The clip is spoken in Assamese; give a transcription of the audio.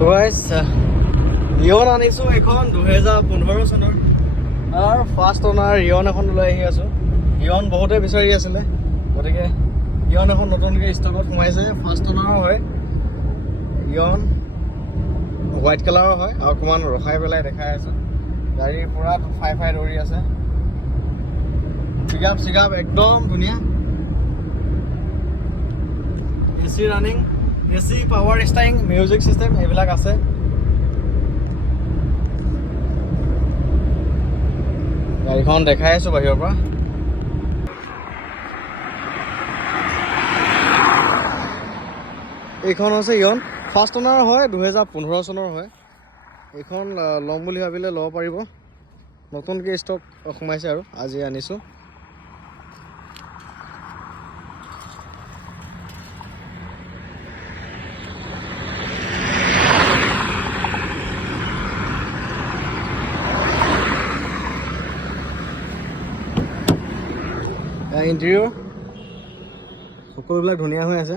গাইছ ইয়ন আনিছোঁ এখন 2015 চনৰ আৰু ফাৰ্ষ্ট অনাৰ ইয়ন এখন লৈ আহি আছোঁ। ইয়ন বহুতে বিচাৰি আছিলে, গতিকে ইয়ন এখন নতুনকৈ ষ্টকত সোমাইছে। ফাৰ্ষ্ট অনাৰ হয় ইয়ন, হোৱাইট কালাৰৰ হয় আৰু অকণমান ৰখাই পেলাই দেখাই আছোঁ। গাড়ী পূৰা ফাই দৌৰি আছে, চিগাপ একদম ধুনীয়া। AC running, AC power steering, music system এইবিলাক আছে। গাড়ীখন দেখাই আছোঁ বাহিৰৰ পৰা। এইখন হৈছে ইয়ন, ফাৰ্ষ্ট অনাৰ হয়, 2015 চনৰ হয়। এইখন ল'ম বুলি ভাবিলে ল'ব পাৰিব, নতুনকৈ ষ্টক সোমাইছে আৰু আজি আনিছোঁ। ইণ্টেৰিয়ৰ সকলোবিলাক ধুনীয়া হৈ আছে।